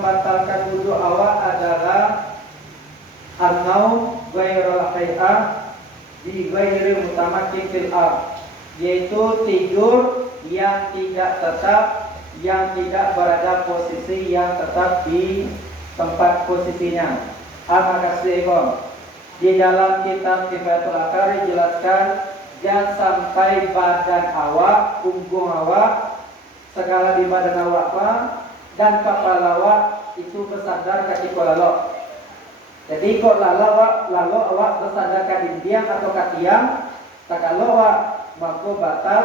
membatalkan wudu awak adalah an-naum ghairul hay'ah bi ghairi mutamakkin fil ard, yaitu tidur yang tidak tetap, yang tidak berada posisi yang tetap di tempat posisinya. Makasih di dalam kitab Kifayatul Akar dijelaskan jangan sampai badan awak, punggung awak, segala di badan awak dan kepala awak itu bersandar kaki lalok. Jadi kok lalu awak bersandar ke diam atau ke tiang, tak kalau awak maka batal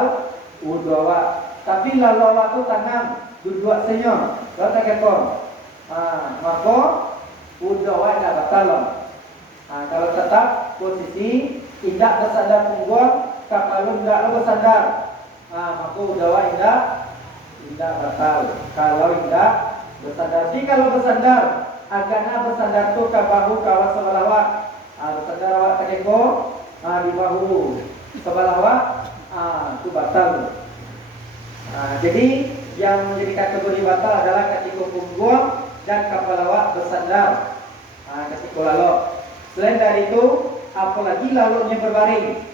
wudu awak. Tapi lalu awak tu tangan duduk senyum, lalu tak kekor, maka wudu awak tidak batal. Kalau tetap posisi tidak bersandar punggung, kepala tidak bersandar, maka wudu awak tidak batal. Kalau tidak bersandar, tapi kalau bersandar, agaknya bersandar tu ke bahu kawas sebelah awak, bersandar awak tekeko di bahu sebelah awak, itu batal. Jadi yang menjadi kategori batal adalah ketika punggung dan kepala awak bersandar, ketika lalu. Selain dari itu, apalagi lalunya berbaring,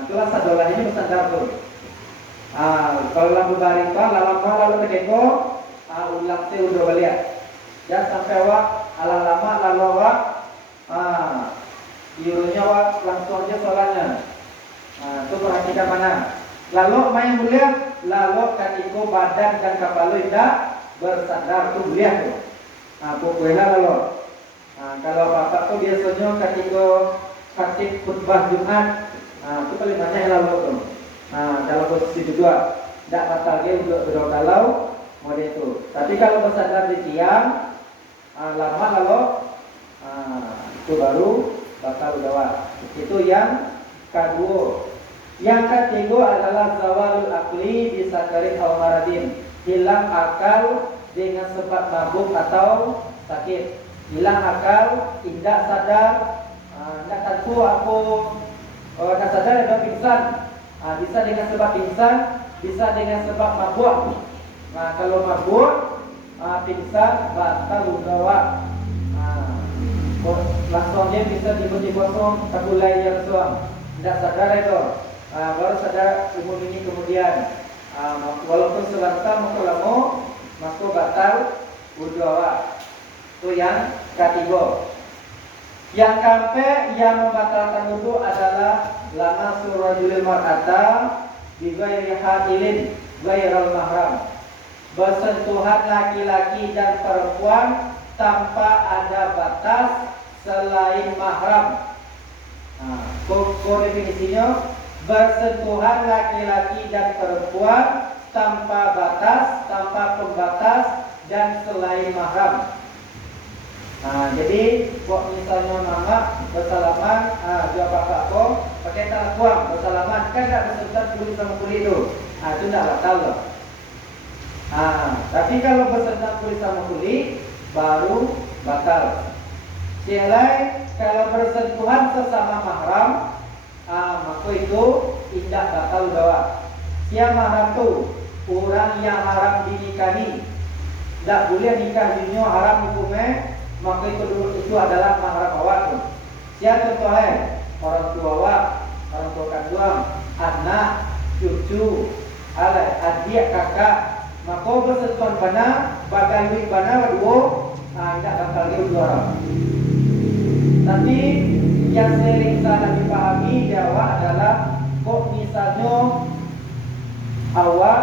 itulah sadolah ini bersandar tu. Kalau lalu berbaring lalu tekeko, ulang udah balik. Jangan sampai awak lama lalu awak iurunya awak langsung aja soalnya. Itu perhatikan mana. Lalu main mulia, lalu ketika badan dan kepala tidak bersandar tu mulia tu. Pokoknya lalu. Kalau bapak tu biasanya ketika khotib khutbah Jumat, itu paling banyak lalu tu. Dalam posisi duduk, tidak batal dia untuk berdua kalau model itu. Tapi kalau bersandar di tiang, lama lalu itu baru batal udawat. Itu yang kedua. Yang ketiga adalah zawalul akli bisakarin aw maradin, hilang akal dengan sebab mabuk atau sakit. Hilang akal, tidak sadar, tidak tentu aku tidak sadar ada pingsan. Bisa dengan sebab pingsan, bisa dengan sebab mabuk. Kalau mabuk, pingsan, batal udawat. Langsung dia bisa dibuat kosong, tabulai yang suam. Tidak sadar itu, baru sadar umur ini kemudian. Walaupun sebentar maka lama, maka batal udawat. Itu yang ketiga. Yang keempat yang membatalkan wudu adalah lama surajulil mar'ata bi ghairi hailin ghairal mahram. Bersentuhan laki-laki dan perempuan tanpa ada batas selain mahram. Kok definisinya? Bersentuhan laki-laki dan perempuan tanpa batas, tanpa pembatas dan selain mahram. Jadi kok misalnya mama bersalaman, jawab bapak kok pakai tangan kuang bersalaman, kan tidak bersentuhan kulit sama kulit itu, itu tidak batal loh. Tapi kalau bersentuhan kulit sama kulit baru batal. Yang lain kalau bersentuhan sesama mahram, maka itu tidak batal doa. Siapa mahram itu? Orang yang haram dinikahi, tidak boleh nikah dunia haram hukumnya. Maka itu adalah mahram awak. Siapa contohnya? Orang tua awak, orang tua kandung, anak, cucu, adik, kakak. Maka bersentuhan benar, bagai duit benar dua, tidak bakal dia dua. Tapi yang sering salah dipahami Jawa adalah kok misalnya awak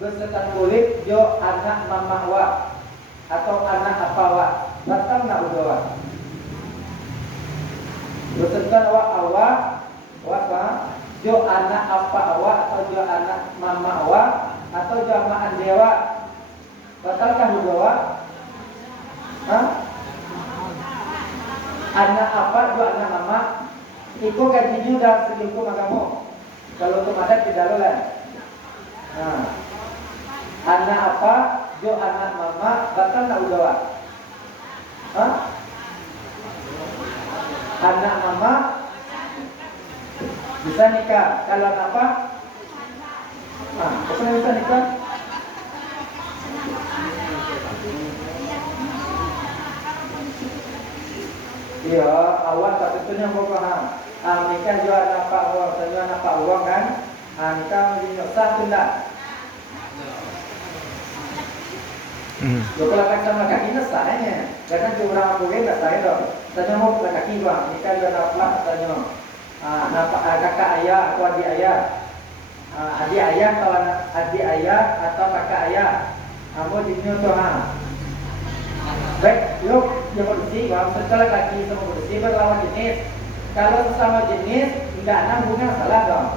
bersentuhan kulit jo anak mama awak atau anak apa awak. Batal nak udawat. Bersentuhan awak jo anak apa awak atau jo anak mama awak atau jo anak dewa. Batalkah udawat? Anak apa jo anak mama? Iku gajinya dah segi hukum agama. Kalau hukum adat tidak boleh. Anak apa jo anak mama batal nak udawat. Anak mama bisa nikah. Kalau anak apa? Bisa nikah. Iya, awak tak tentunya mau paham. Nikah juga nampak uang, saya nampak uang kan? Nikah menjadi sah tu tak? Kalau kan sama kaki nak sahnya, jangan cuma orang boleh tak sah itu. Saya mau kaki bang, nikah juga nampak saya nampak kakak ayah atau adik ayah, adik ayah atau adik ayah atau kakak ayah. Kamu di sini tu Baik, yuk yang bersih, bang. Setelah kaki sama bersih berlawan jenis. Kalau sesama jenis tidak nambungnya salah dong.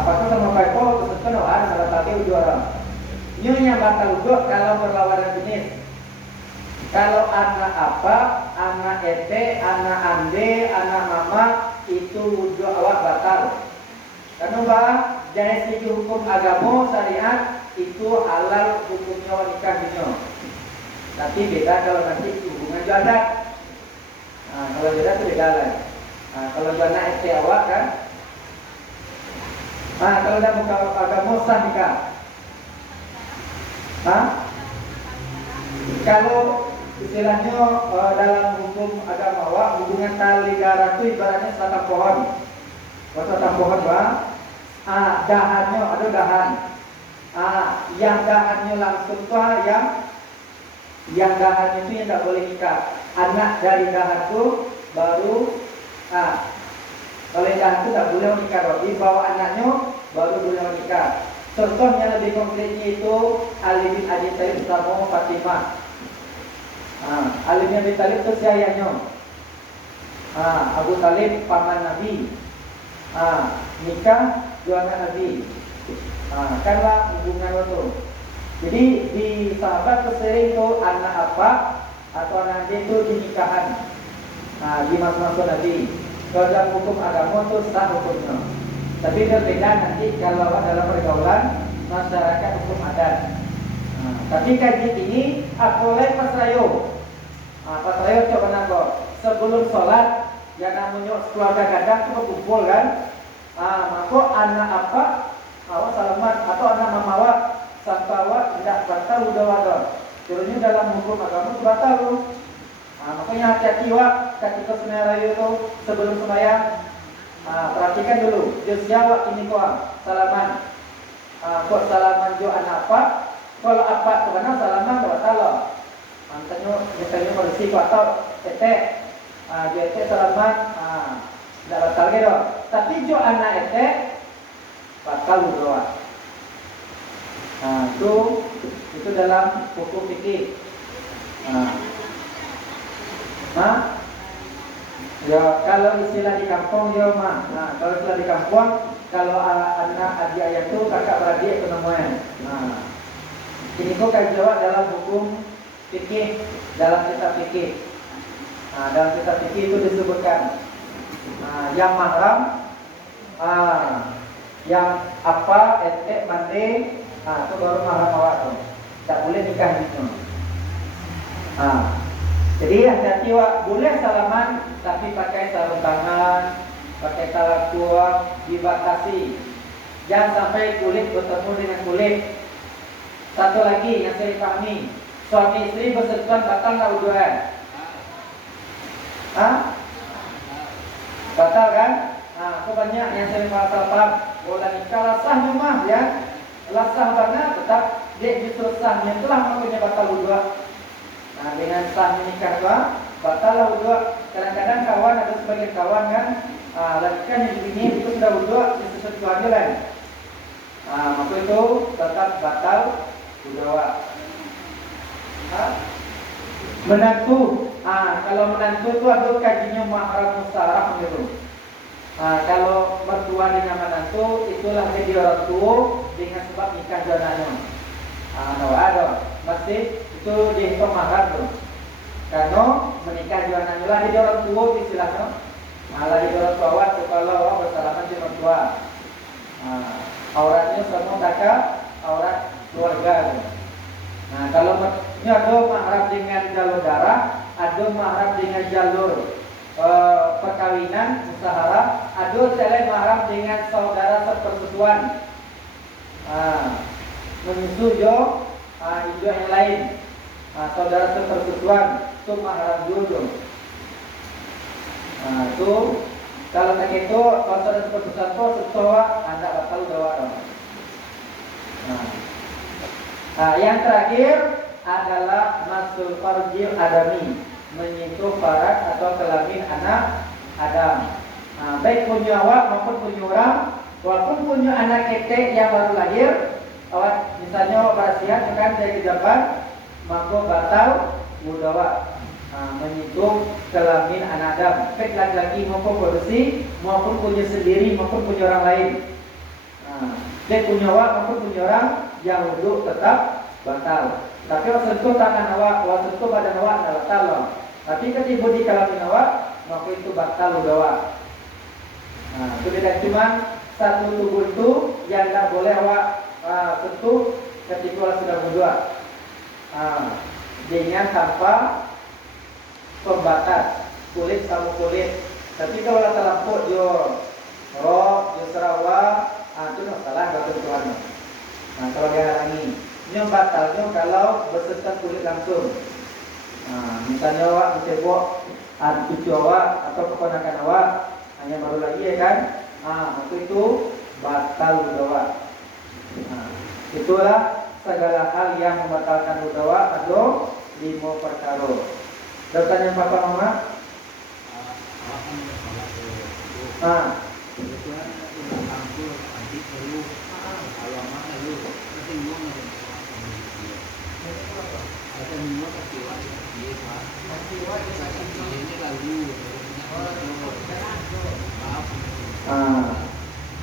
Apakah sama paipol kesukaan orang kalau tadi udah orang. Nyonya batal udah kalau berlawanan jenis. Kalau anak apa, anak ete, anak ande, anak mama itu udah awak batal. Kenapa? Dari segi hukum agama syariat itu halal hukumnya nikah dinyo. Tapi beda kalau nanti hubungan jodoh. Kalau jodoh itu beda lah. Kalau jodoh ete awak kan. Kalau dah muka agama sah nikah. Kalau istilahnya dalam hukum agama awak hubungan tali darah itu ibaratnya sebatang pohon. Sebatang pohon bang. Dahannya ada dahan. Yang dahannya langsung tu yang dahan itu yang tak boleh nikah. Anak dari dahan itu baru kalau dahan itu tak boleh nikah. Di bawah anaknya baru boleh nikah. Contohnya lebih konkretnya itu Ali bin Abi Thalib sama Fatimah. Ali bin Abi Thalib itu si ayahnya. Abu Talib paman Nabi. Nikah dua anak Nabi. Karena hubungan itu. Jadi di sahabat tersering itu anak apa atau anak dia itu dinikahan. Di masa-masa Nabi. Kalau dalam hukum agama itu sah hukumnya. Tapi berbeda nanti kalau dalam pergaulan masyarakat hukum adat. Tapi kaji ini boleh pasrayo. Pasrayo coba nak sebelum sholat yang namanya keluarga gadang itu berkumpul kan. Maka anak apa awak salaman atau anak mamawak sampai awak tidak batal udah wadah. Turunnya dalam hukum agama itu batal. Makanya hati-hati wak ketika sembahyang itu sebelum sembahyang perhatikan dulu. Dia siapa ini kau salaman. Kau salaman jo anak apa? Kalau apa kebenar salaman batal. Antanya bersih atau tete. Dia tete salaman tidak batal gitu. Tapi jo anak ete batal doa. Itu dalam hukum fikih. Ya kalau istilah di kampung dia mah. Kalau istilah di kampung kalau anak adik ayah itu kakak beradik kenamuan. Ini kok kan jawab dalam hukum fikih, dalam kitab fikih. Dalam kitab fikih itu disebutkan yang mahram, yang apa, ete, mande, itu baru mahram awak tu. Tak boleh nikah gitu. Jadi hati-hati wak, boleh salaman tapi pakai sarung tangan, pakai salam kuat, dibatasi. Jangan sampai kulit bertemu dengan kulit. Satu lagi yang saya pahami, suami istri bersentuhan batal tak wuduan? Batal kan? Aku banyak yang saya paham. Bola nikah sah memang ya, sah banget, tetap dia justru sahnya itulah makanya batal wuduan. Dengan sah menikah batal lah wudhu. Kadang-kadang kawan atau sebagian kawan kan lakukan yang begini itu sudah wudhu sesuatu kewajiban. Maka itu tetap batal wudhu. Menantu, kalau menantu itu ada kajinya mahram musyawarah gitu. Kalau mertua dengan menantu itulah jadi orang tua dengan sebab nikah jananya. Ada masih itu dihitung mahar tuh. Karena menikah juga nanyalah di orang tua istilahnya. Malah di orang tua tu kalau orang bersalaman di orang tua. Auratnya semua kakak, aurat keluarga tuh. Kalau ini ada mahram dengan jalur darah, ada mahram dengan jalur perkawinan, musyawarah, ada selain mahram dengan saudara sepersetuan. Menyusul jo yang lain. Saudara sepersetuan itu mahram dulu. Nah, itu kalau tak itu kalau ada keputusan itu setelah anda batal doa dong. Yang terakhir adalah masul farjil adami, menyentuh faraj atau kelamin anak Adam. Baik punya awak maupun punya orang, walaupun punya anak ketek yang baru lahir, awak misalnya awak berasihan kan dari kejabat, maka batal wudu awak. Menyentuh kelamin anak Adam, baik laki-laki maupun bersih, maupun punya sendiri maupun punya orang lain. Baik punya awak maupun punya orang yang wudu tetap batal. Tapi waktu itu tangan awak, waktu itu badan awak tidak batal. Tapi ketika di kelamin awak, maka itu batal wudu awak. Itu tidak cuma satu tubuh itu yang tidak boleh awak sentuh ketika awak sudah wudu. Dengan tanpa pembatas kulit sama kulit. Tapi kalau terlampau jo roh, jo sarawak, itu masalah gak tentuan. Kalau dia halangi, ini batalnya kalau bersentuhan kulit langsung. Misalnya awak mencebok cucu awak atau keponakan awak, hanya baru lagi ya kan? Waktu itu batal wudu awak. Itulah segala hal yang membatalkan wudu awak atau 5 perkara. Ada tanya papa mama?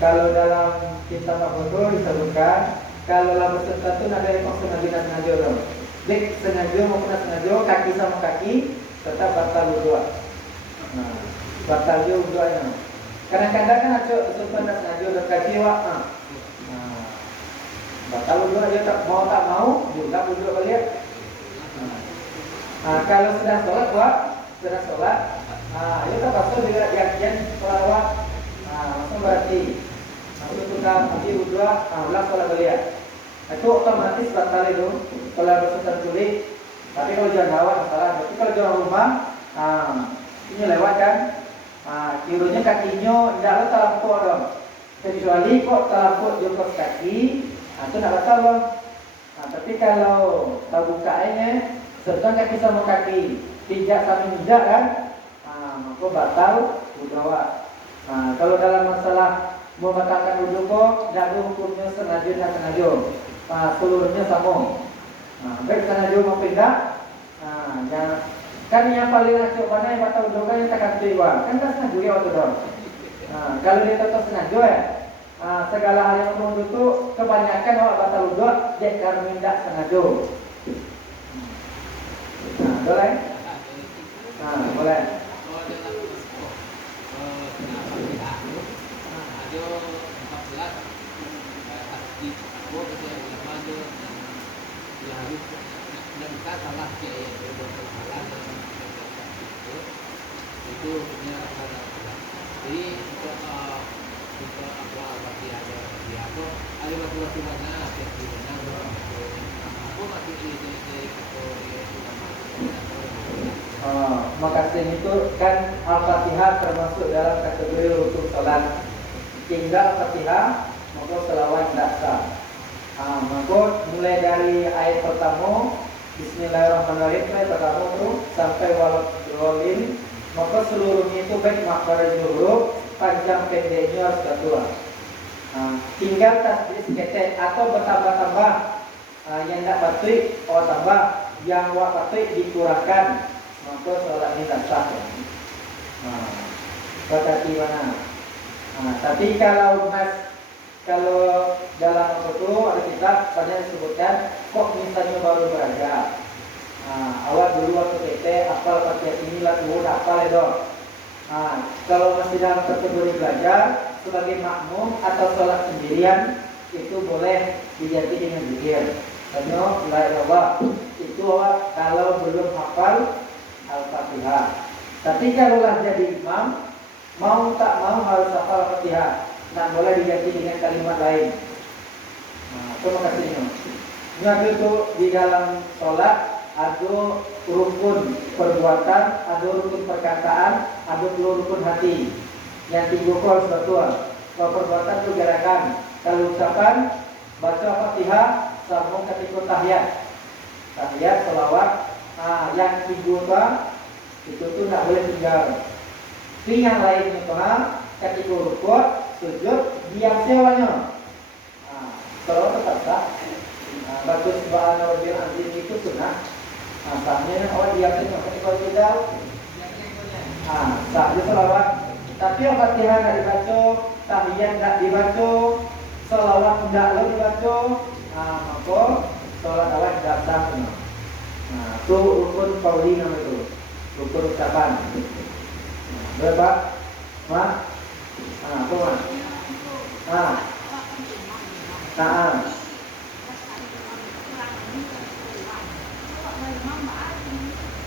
Kalau dalam kitab Al-Qur'an disebutkan kalau lalu tertentu ada yang sengaja dan sengaja dong. Baik sengaja maupun sengaja, kaki sama kaki tetap batal wudu. Batal wudunya. Kadang-kadang kan ada sentuhan dan sengaja dan kaki wak. Batal wudu aja tak mau juga wudu balik. Kalau sedang sholat wak, sedang sholat, itu tak pasal juga yang sholat. Maksud berarti maksud kita nanti wudu, ulang sholat balik. Itu otomatis batal itu kalau bersentuhan kulit. Tapi kalau jalan awal masalah. Tapi kalau jalan rumah, ini lewat kan, kirunya kakinya tidak terlampau dong. Kecuali kok terlampau jongkok kaki, itu tidak batal dong. Tapi kalau tahu bukanya, sentuhan kaki sama kaki, tidak saling tidak kan, maka batal wudu awak. Kalau dalam masalah membatalkan wudu kok, tidak ada hukumnya sengaja dan sengaja. Seluruhnya sama. Baik sengaja mau pindah. Kan yang paling acuk mana yang batal wudu kan yang tak ketiwa. Kan tak sengaja ya waktu dong. Kalau dia tetap sengaja ya, segala hal yang wudu itu kebanyakan awak batal wudu dia karena tidak sengaja. Boleh? Boleh. Itu punya jadi untuk apa dia itu ada beberapa mana di mana aku masih Makasih itu kan Al-Fatihah termasuk dalam kategori rukun salat. Tinggal Al-Fatihah maka selawat tidak sah. Maka mulai dari ayat pertama Bismillahirrahmanirrahim ayat pertama itu sampai waladhdallin, maka seluruhnya itu baik makhraj huruf panjang pendeknya harus kedua. Tinggal tasdid ketek atau bertambah-tambah yang tidak batik tambah, yang wak batik dikurangkan, maka sholat ini tak sah. Berarti mana? Tapi kalau dalam itu ada kitab pada disebutkan kok misalnya baru belajar, awal dulu waktu PT apal pakai inilah dulu apal itu. Kalau masih dalam kategori belajar sebagai makmum atau sholat sendirian itu boleh diganti dengan zikir. Karena la ilaha itu kalau belum hafal Al-Fatihah. Tapi kalau lah jadi imam, mau tak mau harus hafal Al-Fatihah. Nah, boleh diganti dengan kalimat lain. Terima kasih. Itu di dalam sholat ada rukun perbuatan, ada rukun perkataan, ada rukun hati. Yang 3 kol sebetulnya. Kalau perbuatan itu gerakan, kalau ucapan baca Fatihah, sambung ketika tahiyat. Tahiyat, selawat. Yang 3 itu tuh nggak boleh tinggal. Tapi yang lainnya tuh ketika rukun, sujud, diam sewanya. Selawat tetap sah. Baca subhana rabbiyal azim itu sunnah. Sahnya awak diam saja ketika tidak. Sah itu selawat. Tapi Al-Fatihah tidak dibaca, tahiyat tidak dibaca, selawat tidak dibaca, maka sholat awak tidak sah. Itu rukun qauli nama itu, rukun ucapan. Berapa? Mak? Apa mak?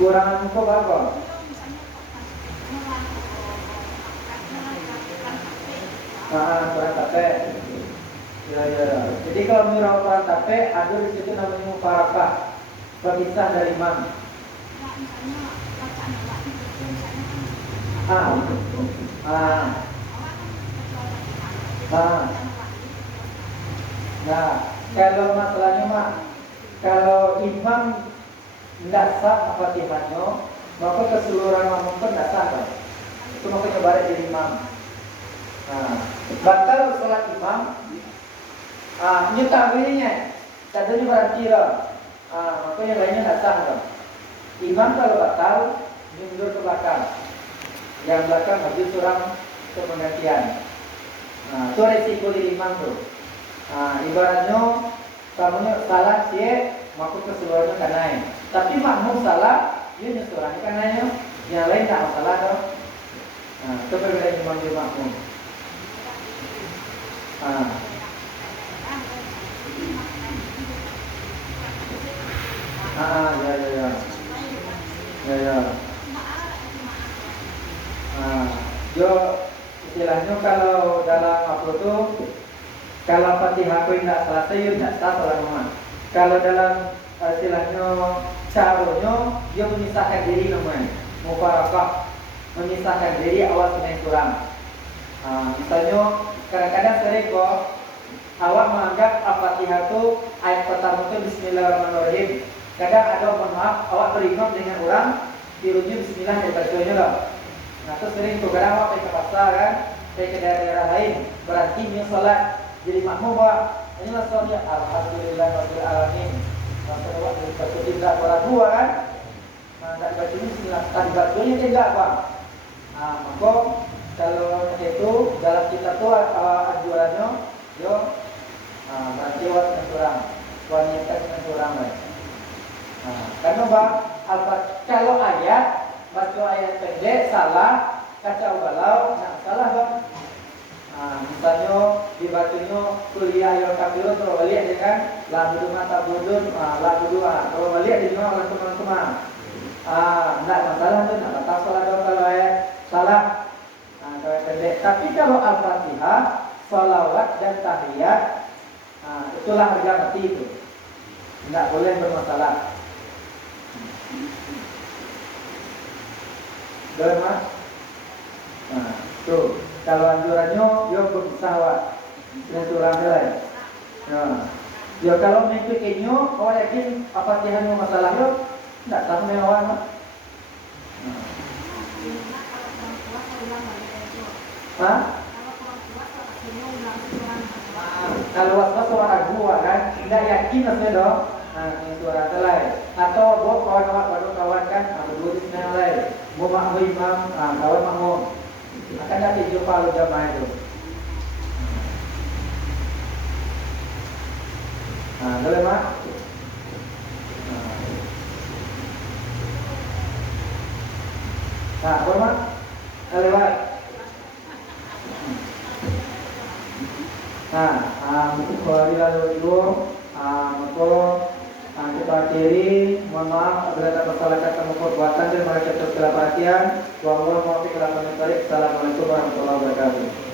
Kurang itu apa? Kurang tape. Ya. Jadi kalau mirau kurang tape, ada di situ namanya mufarakah, berpisah dari imam. Nah, kalau masalahnya mak, kalau imam tidak sah Fatihahnya, maka keseluruhan makmum pun tidak sah kan? Itu makanya balik jadi imam. Batal sholat imam. Ini takwilnya, tadinya berarti makanya lainnya tidak sah kan? Imam kalau batal, ini mundur ke belakang. Yang belakang maju surang ke penggantian. Itu resiko di imam tuh. Ibaratnya kamu salah sih, maka keseluruhannya kan naik. Tapi makmum salah, dia nyesurannya kan naik. Yang lain tak masalah dong. Itu perbedaan imam dan makmum. Ya. Jo istilahnya kalau dalam apa tuh, kalau Fatihah aku tidak selesai, dia tidak sah sholat imam. Kalau dalam istilahnya caranya, dia memisahkan diri namanya, mufarakah, memisahkan diri awal sunai kurang. Misalnya kadang-kadang sering kok awak menganggap Al-Fatihah itu ayat pertama itu Bismillahirrahmanirrahim. Kadang ada mohon maaf awak berimam dengan orang dirujuk Bismillah dari bacanya loh. Nah itu sering tuh kadang awak pergi ke pasar kan, pergi ke daerah-daerah lain, berarti ini sholat jadi makmum awak. Inilah sholatnya Alhamdulillahirabbil alamin. Masa awak dari baca tidak orang dua kan? Tak baca Bismillah, tak bacanya tidak bang. Maka kalau itu dalam kitab itu anjurannya, berarti awak dengan kurang, wanita dengan kurang lah. Karena kalau ayat baca ayat pendek salah, kacau balau, salah bang. Misalnya dibacanya kuliah yang kafirun terus balik dengan lagu mata budun, lagu dua terus balik di mana orang teman-teman. Tidak masalah tu, tidak batal salah dong kalau ayat salah. Pendek. Tapi kalau Al-Fatihah, salawat dan tahiyat, itulah harga mati itu. Tidak boleh bermasalah. Mas? Tuh, kalau anjurannya, yo berpisah wak, dengan surang dia. Kalau mengikutinya, awak yakin Al-Fatihahnya masalah yo, tidak tahu mewawan mak. Kalau was-was orang ragu kan, tidak yakin maksudnya dong. Ini suara lain. Atau buat kawan kan, berdua di sini lain. Mau makmum imam, kawan makmum. Akan nanti jumpa lu jamaah itu. Boleh mak? Boleh mak? Lewat. Mungkin kalau lalu itu, kita akhiri. Mohon maaf apabila ada masalah kata perbuatan dan mereka terus perhatian. Wallahualam. Assalamualaikum warahmatullahi wabarakatuh.